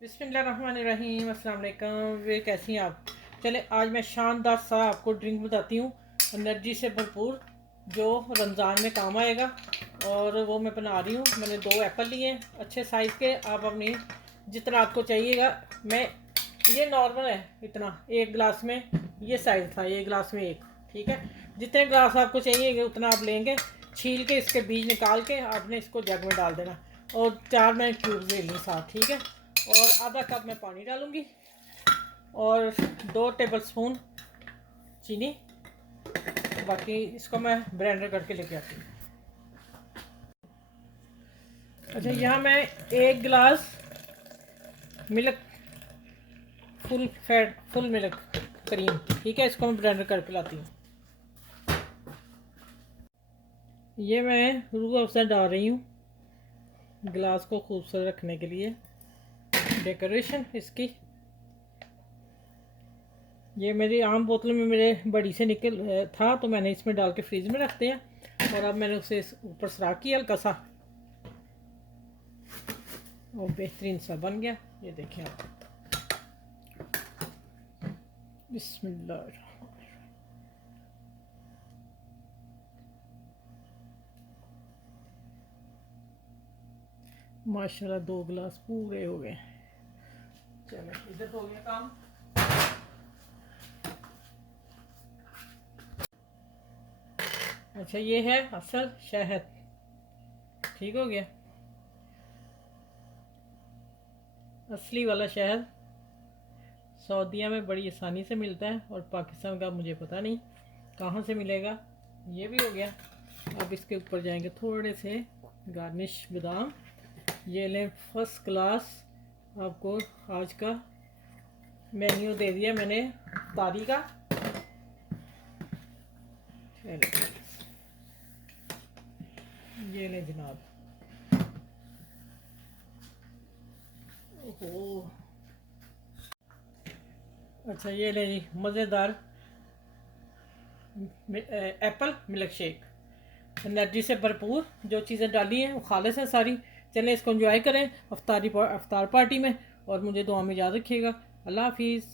बिस्मिल्लाहिर्रहमानिर्रहीम। अस्सलाम वालेकुम। वे कैसी हैं आप? चले आज मैं शानदार सा आपको ड्रिंक बताती हूँ, एनर्जी से भरपूर, जो रमज़ान में काम आएगा। और वो मैं बना रही हूँ। मैंने 2 एप्पल लिए हैं अच्छे साइज़ के। आप अपनी जितना आपको चाहिएगा, मैं ये नॉर्मल है इतना, एक गिलास में ये साइज़ था, एक गिलास में एक, ठीक है। जितने गिलास आपको चाहिए उतना आप लेंगे। छील के इसके बीज निकाल के आपने इसको जग में डाल देना, और 4 मैं क्यूब्स ले ली साथ, ठीक है। और आधा कप मैं पानी डालूंगी, और 2 टेबलस्पून चीनी। बाकी इसको मैं ब्लेंडर करके लेके आती हूँ। अच्छा, यहाँ मैं 1 गिलास मिल्क, फुल मिल्क क्रीम, ठीक है, इसको मैं ब्लेंडर करके लाती हूँ। ये मैं रूह अफ़ज़ा डाल रही हूँ गिलास को खूबसूरत रखने के लिए, डेकोरेशन इसकी। ये मेरी आम बोतल में मेरे बड़ी से निकल था, तो मैंने इसमें डाल के फ्रीज में रखते हैं। और अब मैंने उसे ऊपर सराख किया हल्का सा, और बेहतरीन सा बन गया। ये देखें आप। बिस्मिल्लाह। माशाल्लाह 2 गिलास पूरे हो गए। चलो, इधर हो गया काम। अच्छा, ये है असल शहद, ठीक हो गया, असली वाला शहद। सऊदीया में बड़ी आसानी से मिलता है, और पाकिस्तान का मुझे पता नहीं कहाँ से मिलेगा। ये भी हो गया। अब इसके ऊपर जाएंगे थोड़े से गार्निश बादाम। ये लें, फर्स्ट क्लास आपको आज का मेन्यू दे दिया मैंने तारी का। ये लें जनाब। ओहो, अच्छा, ये ले जी मज़ेदार एप्पल मिल्क शेक, एनर्जी से भरपूर। जो चीज़ें डाली हैं वो खालिस हैं सारी। चलें, इसको एंजॉय करें अफ्तार पार्टी में, और मुझे दुआ में याद रखिएगा। अल्लाह हाफिज़।